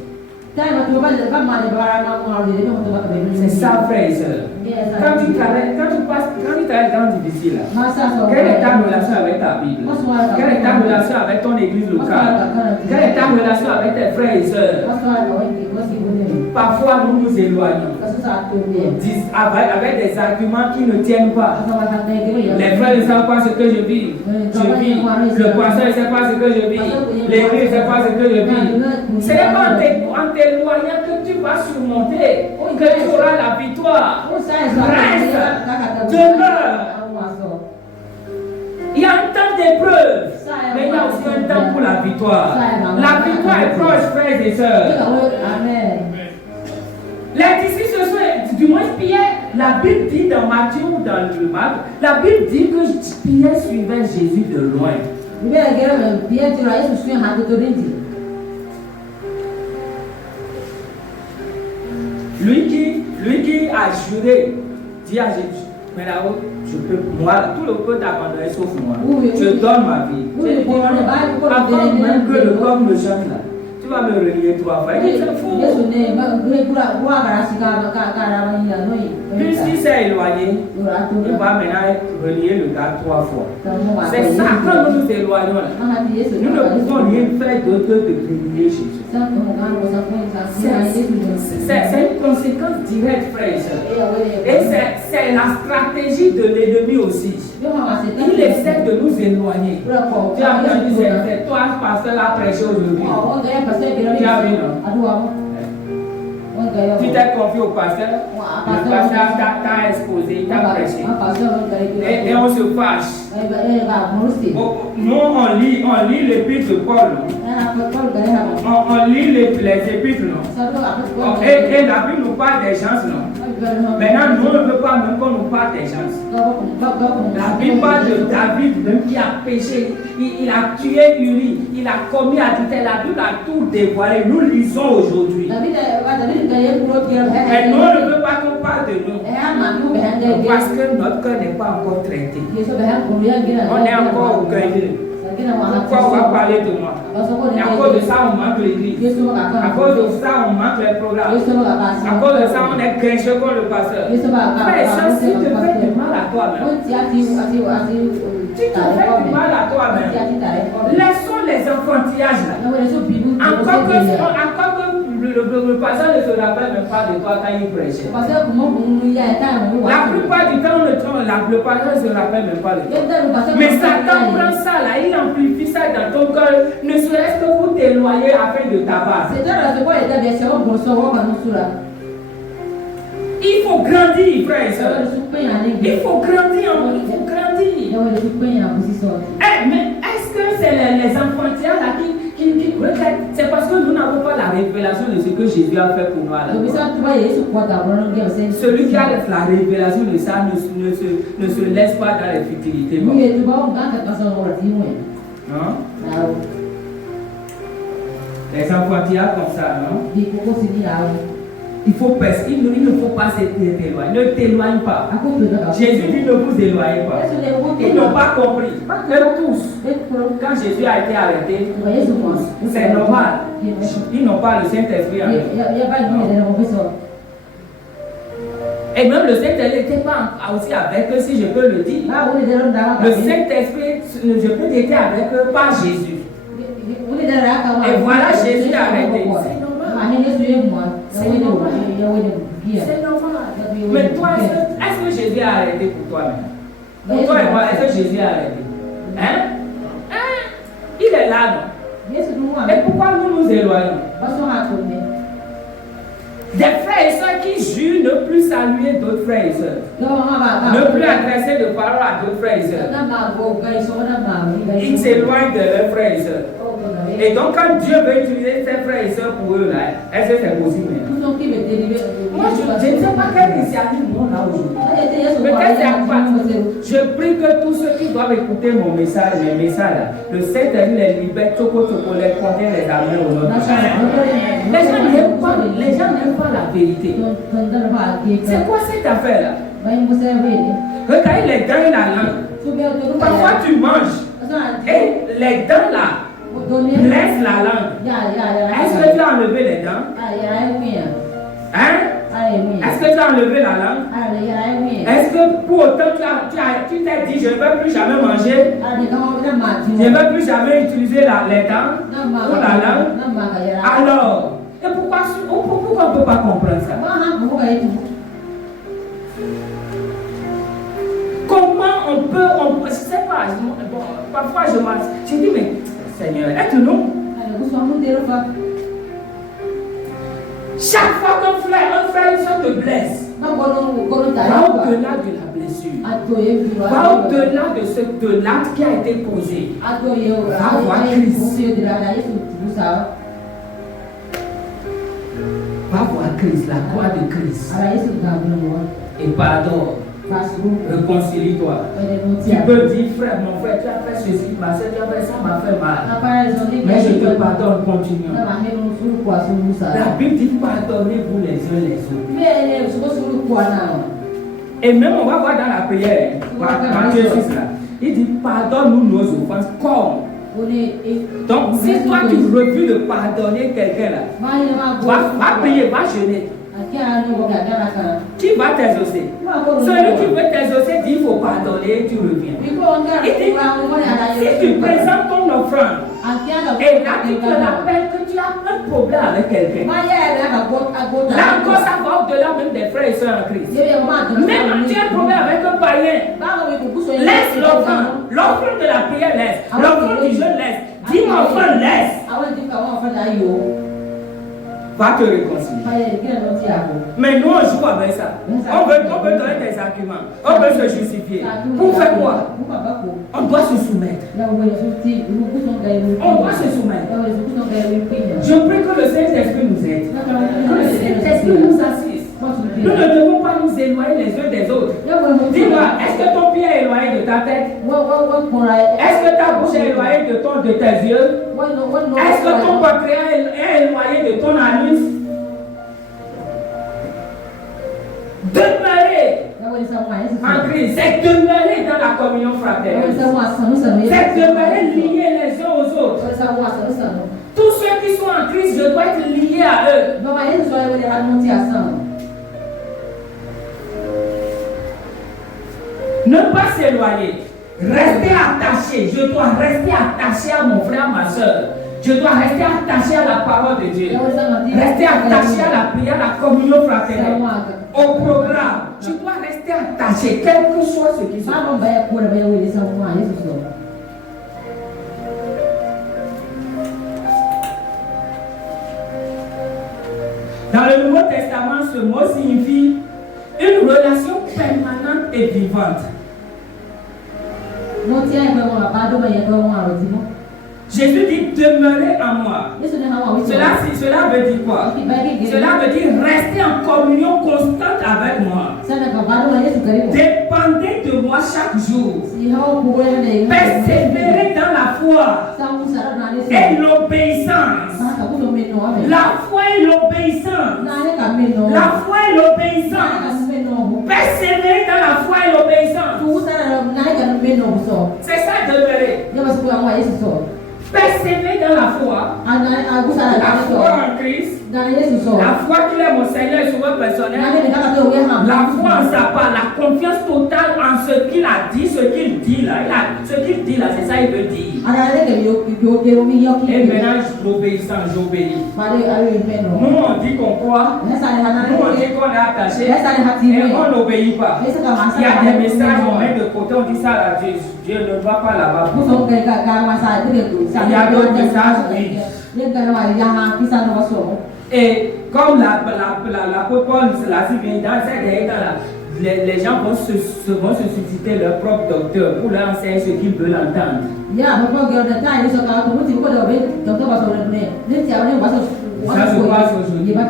C'est ça, frère et soeur. Quand tu travailles dans le difficile, quelle est ta relation avec ta Bible? Quelle est ta relation avec ton église locale? Quelle est ta relation avec tes frères et sœurs? Parfois, nous nous éloignons avec des arguments qui ne tiennent pas. Les frères ne savent pas ce que je vis. Le pasteur ne sait pas ce que je vis. L'église ne sait pas ce que je vis. Ce n'est pas en t'éloignant que tu vas surmonter, que tu auras la victoire. Reste, demeure. Il y a un temps d'épreuve, mais il y a aussi un temps pour la victoire. La victoire est proche, frères et sœurs. Amen. Les disciples se sont, du moins Pierre, la Bible dit dans Matthieu ou dans le Marc, la Bible dit que Pierre suivait Jésus de loin. Lui qui a juré, dit à Jésus, mais là-haut, moi, tout le peuple t'abandonner sauf moi. Je donne ma vie. Avant même que le corps me chante là. Tu vas me relier 3 fois. Il dit, c'est fou. Puisqu'il s'est éloigné, il va maintenant relier le gars 3 fois. C'est ça, quand nous nous éloignons là, nous ne pouvons rien faire d'autre que de privilégier Jésus. C'est une conséquence directe, frère et sœur. Et c'est la stratégie de l'ennemi aussi. Il essaie de nous éloigner. Tu as entendu, c'est toi, pasteur, a prêché aujourd'hui. Tu as vu, non? Tu t'es confié au pasteur, le pasteur t'a exposé, t'a prêché. Et on se fâche. Nous, on lit l'épître de Paul. On lit les épîtres, non? Et la Bible nous parle des gens, non? Maintenant, nous ne veut pas même qu'on nous parle des gens. La Bible parle de David, même qui a péché. Il a tué Uri, il a commis adultère. La Bible a tout dévoilé. Nous lisons aujourd'hui. Mais nous ne veut pas qu'on parle de nous. Parce que notre cœur n'est pas encore traité. On est encore orgueilleux. Pourquoi on va parler de moi? À cause de ça, on manque l'église. À cause de ça, on manque les programmes. À cause de ça, on est grincheux comme le pasteur. Frère, ça, si tu te fais du mal à toi-même. Tu te fais du mal à toi-même. Laissons les enfantillages là. Encore que le pasteur ne se rappelle même pas de toi quand il prêchait. La plupart du temps, le pasteur ne se rappelle même pas de toi. Mais Satan prend ça là, il amplifie ça dans ton cœur, ne serait-ce que pour t'éloigner afin de ta base. Il faut grandir, frère et soeur. Il faut grandir, il faut grandir. Mais est-ce que c'est les enfantillages là qui c'est parce que nous n'avons pas la révélation de ce que Jésus a fait pour nous. Celui qui a la révélation de ça ne se laisse pas dans les futilités. Non? Les enfantillages comme ça, non? il ne faut pas s'éloigner. Ne t'éloigne pas. Jésus dit ne vous éloignez pas. Ils n'ont pas compris. Eux tous, quand Jésus a été arrêté, c'est normal. Ils n'ont pas le Saint-Esprit en eux. Et même le Saint-Esprit n'était pas aussi avec eux, si je peux le dire. Le Saint-Esprit, je peux dire, était avec eux par Jésus. Et voilà, Jésus a arrêté. C'est normal. C'est normal. Mais toi, est-ce que Jésus a arrêté pour toi-même? Pour toi et moi, est-ce que Jésus a arrêté? Hein? Il est là, non? Et pourquoi nous nous éloignons? Des frères et sœurs qui jurent ne plus saluer d'autres frères et sœurs. Ne plus adresser de paroles à d'autres frères et sœurs. Ils s'éloignent de leurs frères et sœurs. Et donc quand Dieu veut utiliser ses frères et sœurs pour eux, là, est-ce que c'est possible maintenant? Moi, je ne sais pas quelle initiative on a aujourd'hui. Peut-être c'est à quoi. Je prie que tous ceux qui doivent écouter mon message, mes messages, là, le Seigneur les libère, les condamne, les amène au nom de Jésus. Les gens n'aiment pas la vérité. C'est quoi cette affaire-là? Regarde les dents et la langue. Parfois tu manges et les dents là blessent la langue. Est-ce que tu as enlevé les dents? Hein? Est-ce que tu as enlevé la langue? Est-ce que pour autant tu t'es dit je ne vais plus jamais manger? Je ne vais plus jamais utiliser les dents ou la langue? Alors, et pourquoi on ne peut pas comprendre ça? Comment on peut, je ne sais pas, bon, parfois je dis mais Seigneur, aide-nous. Chaque fois qu'un frère et soeur te blesse, va au-delà de la blessure, va au-delà de l'acte qui a été posé, va voir Christ. Va voir Christ, la croix de Christ. Et pardonne. Réconcilie-toi. Tu peux dire, frère, mon frère, tu as fait ceci, ma soeur, tu as fait ça, m'a fait mal. Mais je te pardonne, continuons. La Bible dit pardonnez-vous les uns les autres. Et même on va voir dans la prière, Matthieu 6 là, il dit pardonne-nous nos offenses comme. Donc si toi tu refuses de pardonner quelqu'un là, va prier, va jeûner. Qui va t'exaucer? Celui qui veut t'exaucer dit il faut pardonner, tu reviens. Il dit, si tu présentes ton offrande et là tu te rappelles que tu as un problème avec quelqu'un, là encore ça va au-delà même des frères et sœurs en Christ. Même si tu as un problème avec un païen, laisse l'offrande. L'offrande de la prière laisse. L'offrande du jeûne laisse. Dis mon offrande laisse. Va te réconcilier. Mais nous on joue avec ça. On veut donner des arguments. On veut se justifier. Pour faire quoi? On doit se soumettre. On doit se soumettre. Je prie que le Saint-Esprit nous aide. Que le Saint-Esprit nous assiste. Nous ne devons pas nous éloigner les uns des autres. Dis-moi, est-ce que ton pied est éloigné de ta tête? Est-ce que ta bouche est éloignée de tes yeux? Est-ce que ton pancréas est éloigné de ton anus? Demeurer en Christ, c'est demeurer dans la communion fraternelle. C'est demeurer liés les uns aux autres. Tous ceux qui sont en Christ, je dois être lié à eux. Ne pas s'éloigner. Rester attaché. Je dois rester attaché à mon frère, ma soeur. Je dois rester attaché à la parole de Dieu. Rester attaché à la prière, à la communion fraternelle. Au programme. Je dois rester attaché, quel que soit ce qui se passe. Dans le Nouveau Testament, ce mot signifie une relation permanente et vivante. Jésus dit demeurer en moi. Cela veut dire quoi? Cela veut dire rester en communion constante avec moi. Dépendez de moi chaque jour. Persévérer dans la foi et l'obéissance. La foi et l'obéissance. La foi et l'obéissance. Persévérer dans la foi et l'obéissance. C'est ça demeurer. Persévérer dans la foi. La foi en Christ. La foi qu'il est mon Seigneur et Sauveur personnel. La foi en sa part. La confiance totale en ce qu'il a dit, ce qu'il dit là. Ce qu'il dit là, c'est ça qu'il veut dire. Et maintenant, j'obéis. Nous, on dit qu'on croit. Nous, on dit qu'on est attaché. Et on n'obéit pas. Il y a des messages, on met de côté, on dit ça à Dieu. Dieu ne va pas là-bas. Il y a d'autres messages, oui. Et comme l'apôtre Paul l'a dit, dans cette dernière, les gens vont se susciter leur propre docteur pour leur enseigner ce qu'ils veulent entendre. Ça se passe aujourd'hui. Il a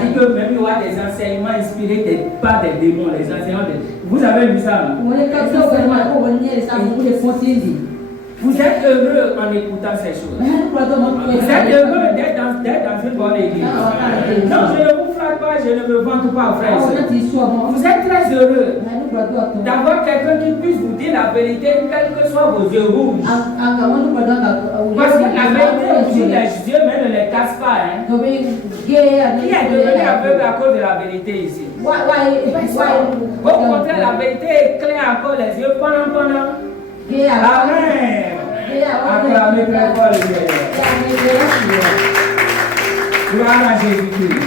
dit que même il y aura des enseignements inspirés par des démons, les enseignants. Vous avez vu ça? Vous êtes heureux en écoutant ces choses. Vous êtes heureux d'être dans une bonne église. Non, je ne vous flatte pas, je ne me vante pas, frère. Vous êtes très heureux d'avoir quelqu'un qui puisse vous dire la vérité, quels que soient vos yeux rouges. Parce que la vérité aussi, les yeux même ne les cassent pas. Hein. Qui est devenu aveugle à cause de la vérité ici? Au contraire, la vérité éclaire encore les yeux pendant. Amen. Acclamez très fort le Seigneur. Gloire à Jésus-Christ.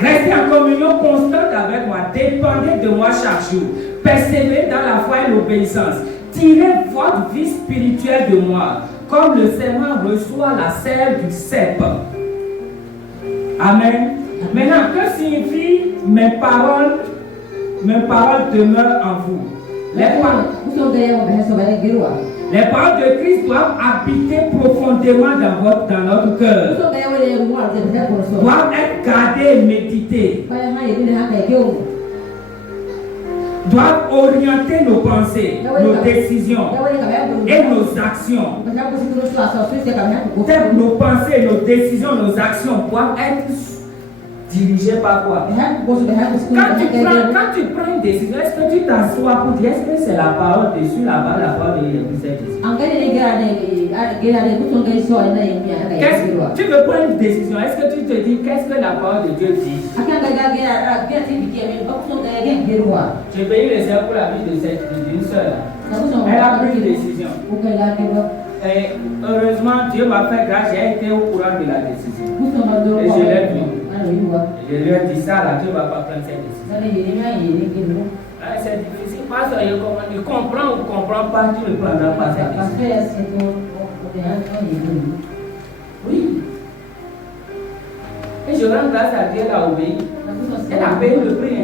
Restez en communion constante avec moi. Dépendez de moi chaque jour. Persévérez dans la foi et l'obéissance. Tirez votre vie spirituelle de moi, comme le serment reçoit la sève du cep. Amen. Maintenant, que signifie mes paroles demeurent en vous? Les paroles de Christ doivent habiter profondément dans notre cœur. Doivent être gardées et méditées. Doivent orienter nos pensées, nos décisions et nos actions. Nos pensées, nos décisions, nos actions doivent être dirigé par quoi? Quand tu prends une décision, est-ce que tu t'assois pour dire est-ce que c'est la parole dessus, la parole de cette décision? Tu veux prendre une décision, est-ce que tu te dis qu'est-ce que la parole de Dieu dit? J'ai payé les heures pour la vie d'une sœur. Elle a pris une décision. Et heureusement, Dieu m'a fait grâce, j'ai été au courant de la décision. Et je l'ai vu. Je lui ai dit ça, là, Dieu ne va pas prendre cette décision. C'est difficile, parce que tu comprends ou ne comprends pas, tu ne prendras pas cette décision. Oui. Et je rends grâce à Dieu, elle a obéi. Elle a payé le prix.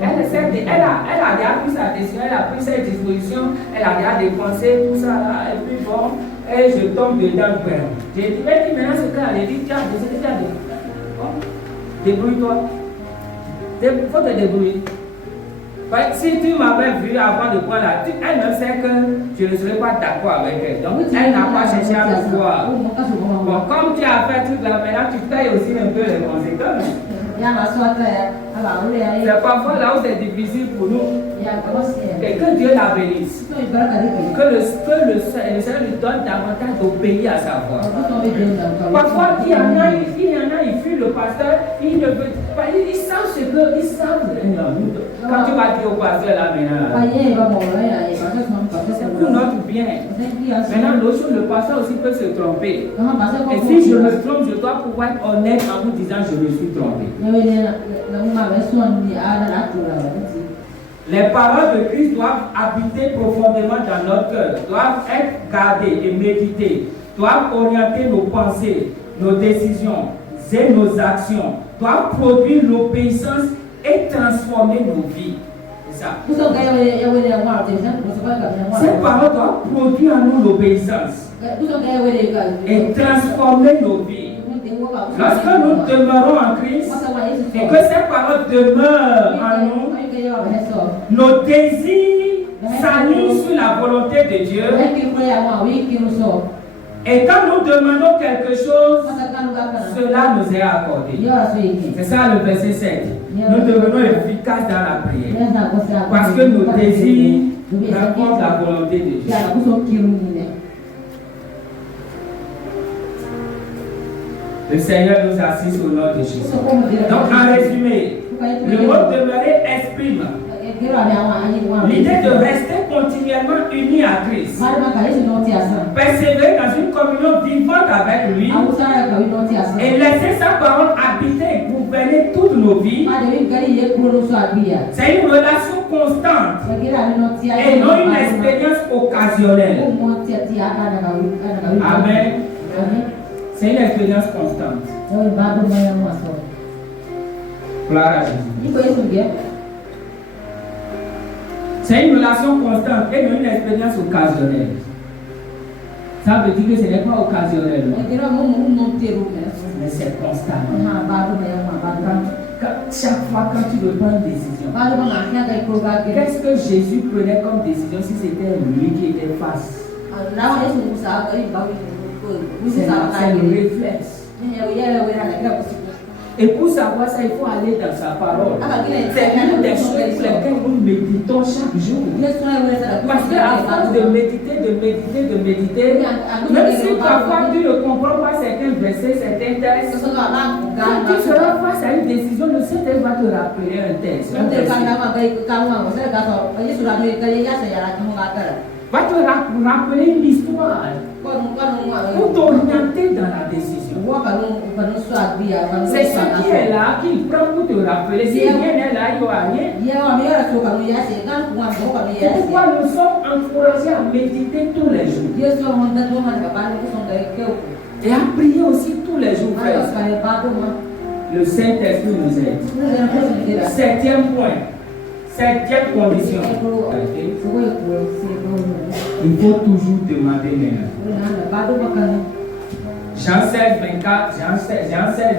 Elle a déjà pris sa décision, elle a pris ses dispositions, elle a déjà dépensé tout ça là, et puis bon, et je tombe dedans. J'ai dit, mais maintenant ce cas, j'ai dit, tiens, bon, débrouille-toi. Il faut te débrouiller. Si tu m'avais vu avant de prendre la elle ne sait que je ne serais pas d'accord avec elle. Donc elle n'a pas cherché à me voir. Bon, comme tu as fait tout là, maintenant tu payes aussi un peu les conséquences. C'est parfois là où c'est difficile pour nous. Et que Dieu la bénisse. Que le Seigneur lui donne davantage d'obéir à sa voix. Parfois, il y en a, ils fuient le pasteur, ils ne veulent pas, ils savent ce que, ils savent. Quand tu vas dire au pasteur là maintenant, c'est pour notre bien. Maintenant, l'autre chose, le pasteur aussi peut se tromper. Et si je me trompe, je dois pouvoir être honnête en vous disant je me suis trompé. Les paroles de Christ doivent habiter profondément dans notre cœur, doivent être gardées et méditées, doivent orienter nos pensées, nos décisions et nos actions, doivent produire l'obéissance et transformer nos vies. C'est ça. Ces paroles doivent produire en nous l'obéissance et transformer nos vies. Lorsque nous demeurons en Christ et que ces paroles demeurent en nous, nos désirs s'alignent sur la volonté de Dieu Et quand nous demandons quelque chose, cela nous est accordé. C'est ça le verset 7. Nous devenons efficaces dans la prière. Parce que nos désirs rencontrent la volonté de Dieu. Le Seigneur nous assiste au nom de Jésus. Donc en résumé, le mot demeurer exprime l'idée de rester continuellement unis à Christ, persévérer dans une communion vivante avec lui et laisser sa parole habiter et gouverner toutes nos vies. C'est une relation constante et non une expérience occasionnelle. Amen. C'est une expérience constante. Gloire à Jésus. C'est une relation constante et non une expérience occasionnelle. Ça veut dire que ce n'est pas occasionnel. Mais c'est constant. Chaque fois quand tu veux prendre une décision, qu'est-ce que Jésus prenait comme décision si c'était lui qui était face? C'est le réflexe. Et pour savoir ça, il faut aller dans sa parole. C'est une des choses pour lesquelles nous méditons chaque jour. Parce qu'à force de méditer, même si parfois tu ne comprends pas certains versets, certains textes, quand tu seras face à une décision, le Seigneur va te rappeler un texte. Va te rappeler une histoire pour t'orienter dans la décision. C'est ce qui est là qu'il prend pour te rappeler. Si rien n'est là, il n'y aura rien. Pourquoi nous sommes encouragés à méditer tous les jours et à prier aussi tous les jours, frère. Le Saint-Esprit nous aide. Septième point. Septième condition. Il faut toujours demander maintenant. Jean 16,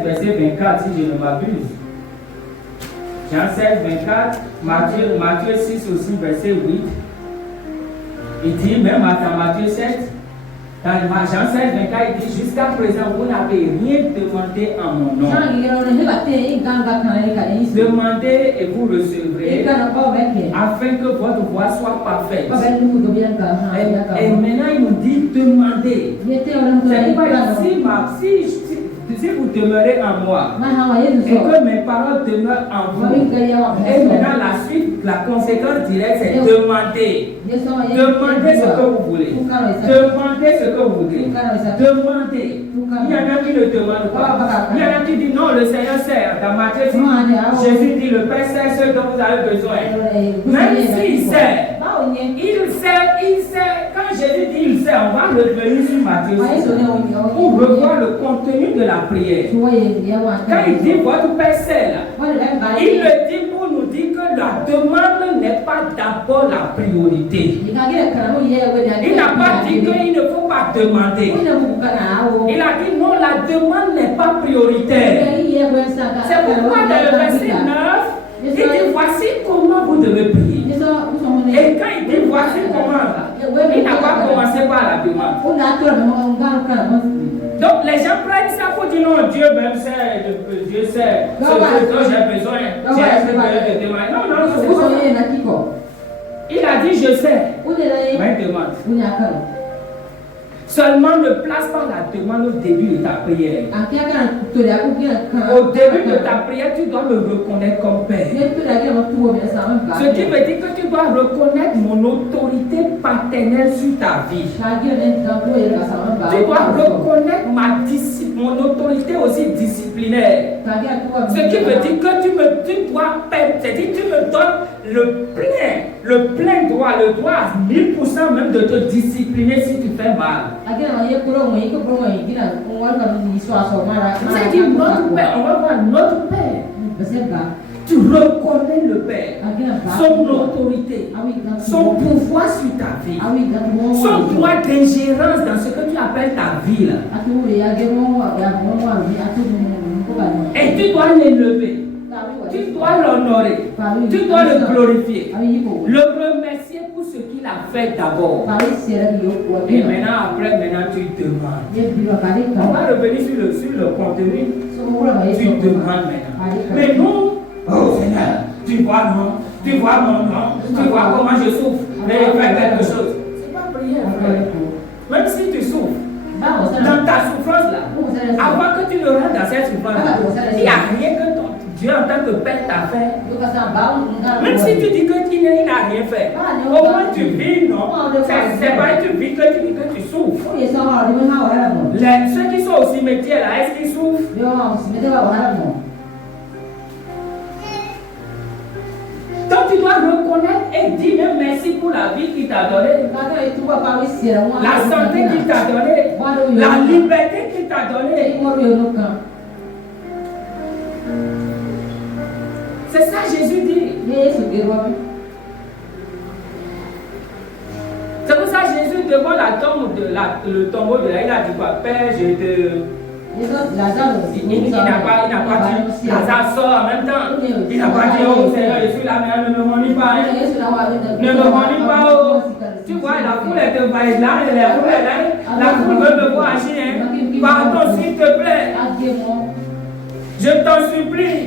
verset 24, si je ne m'abuse. Jean 16, 24, Matthieu 6 aussi, verset 8. Il dit, même à Matthieu 7, dans Jean 16, 24, il dit, jusqu'à présent, vous n'avez rien demandé en mon nom. Demandez et vous recevrez, afin que votre voix soit parfaite. Et maintenant, il nous dit, demandez. C'est pourquoi si vous demeurez en moi, et que mes paroles demeurent en vous, et maintenant la suite, la conséquence directe, c'est demander. Demandez ce que vous voulez. Demandez ce que vous voulez. Demandez. Il y en a qui ne demandent pas. Il y en a qui disent non, le Seigneur sert. Dans Matthieu 6, Jésus dit, le Père sert ce dont vous avez besoin. Même s'il sert, il sert. Quand Jésus dit il sert, on va revenir sur Matthieu 6 pour revoir le contenu de la prière. Quand il dit votre Père sert, il le dit pour nous dire que la demande n'est pas d'abord la priorité. Il n'a pas dit qu'il ne faut pas demander. Il a dit non, la demande n'est pas prioritaire. C'est pourquoi dans le verset 9, il dit voici comment vous devez prier. Et quand il dit voici comment, il n'a pas commencé par la demande. Donc les gens prennent ça pour dire non, Dieu même sait, Dieu sait ce dont j'ai besoin. J'ai besoin de demander. Non, non, il a dit je sais, mais demande. Seulement ne place pas la demande au début de ta prière. Au début de ta prière, tu dois me reconnaître comme Père. Ce qui veut dire que tu dois reconnaître mon autorité paternelle sur ta vie. Tu dois reconnaître mon autorité aussi disciplinaire. Ce qui veut dire que tu me donnes le plein droit, le droit à 1000% même de te discipliner si tu fais mal. C'est dit notre Père, on va voir notre Père. Tu reconnais le Père, son autorité, son pouvoir sur ta vie, son droit d'ingérence dans ce que tu appelles ta vie là. Et tu dois l'élever. Tu dois l'honorer, tu dois le glorifier, le remercier pour ce qu'il a fait d'abord. Et maintenant, tu demandes. On va revenir sur le contenu. Tu demandes maintenant. Mais non, oh Seigneur, tu vois non, tu vois mon nom, tu vois comment je souffre. Mais fais quelque chose. C'est pas prière, frère. Même si tu souffres, dans ta souffrance là, avant que tu ne rentres dans cette souffrance là, il n'y a rien que ton Dieu en tant que Père t'a fait. Même si tu dis que tu n'as rien fait, au moins tu vis, non? C'est pas que tu vis que tu dis que tu souffres. Ceux qui sont au cimetière là, est-ce qu'ils souffrent? Donc tu dois reconnaître et dire même merci pour la vie qu'il t'a donnée, la santé qu'il t'a donnée, la liberté qu'il t'a donnée. C'est ça Jésus dit. C'est pour ça Jésus devant le tombeau de la, il a dit quoi? Père, je te... Il n'a pas dit Lazare sort en même temps. Il n'a pas dit oh Seigneur, je suis là, mais ne me rendis pas. Ne me rendis pas. Oh. Tu vois, la foule est envahie là, la foule veut me voir agir. Pardon, s'il te plaît. Je t'en supplie.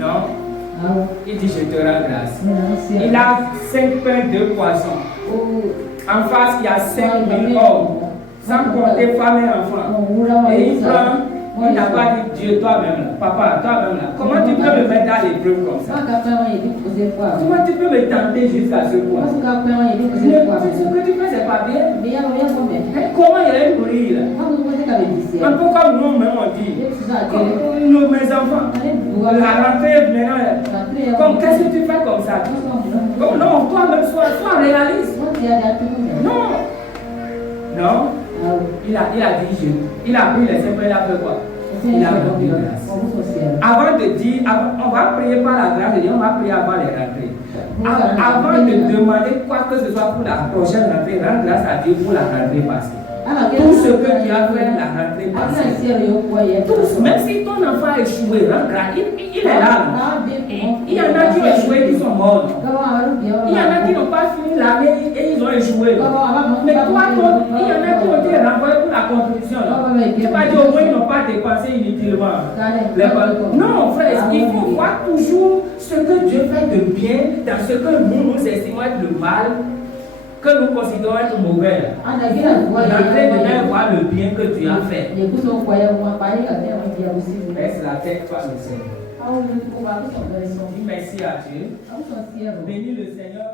Non. Il dit je te rends grâce. Il a 5 pains, 2 poissons. En face, il y a 5000 hommes. Sans compter femmes et enfants. Et il prend, il n'a pas dit Dieu, toi-même là, papa, toi-même là. Comment tu peux me mettre dans l'épreuve comme ça? Comment tu peux me tenter jusqu'à ce point? Ce que tu fais, c'est pas bien. Comment il allait mourir là? Un peu comme nous-mêmes on dit. Mes enfants, la rentrée maintenant, comme qu'est-ce que tu fais comme ça? Comme non, toi-même, sois réaliste. Non. Il a dit il a pris les épaules, il a fait quoi? Il a rendu grâce. Avant de dire, on va prier par la grâce de Dieu, on va prier avant les rentrées. Avant de demander quoi que ce soit pour la prochaine rentrée, rendre grâce à Dieu pour la rentrée passée. Tout ce que tu as fait la rentrée passée. Même si ton enfant a échoué, rendre grâce, il est là. Il y en a qui ont échoué, qui sont morts. Il y en a qui n'ont pas fini l'année et ils ont échoué. Mais toi, il y en a qui ont été renvoyés pour la contribution. Tu n'as pas dit au moins ils n'ont pas dépensé inutilement. Non, frère, il faut voir toujours ce que Dieu fait de bien dans ce que nous estimons être le mal, que nous considérons être mauvais. L'entrée de voir le bien que tu as fait. Laisse la tête, toi, le Seigneur. Dis merci à Dieu. Bénis le Seigneur.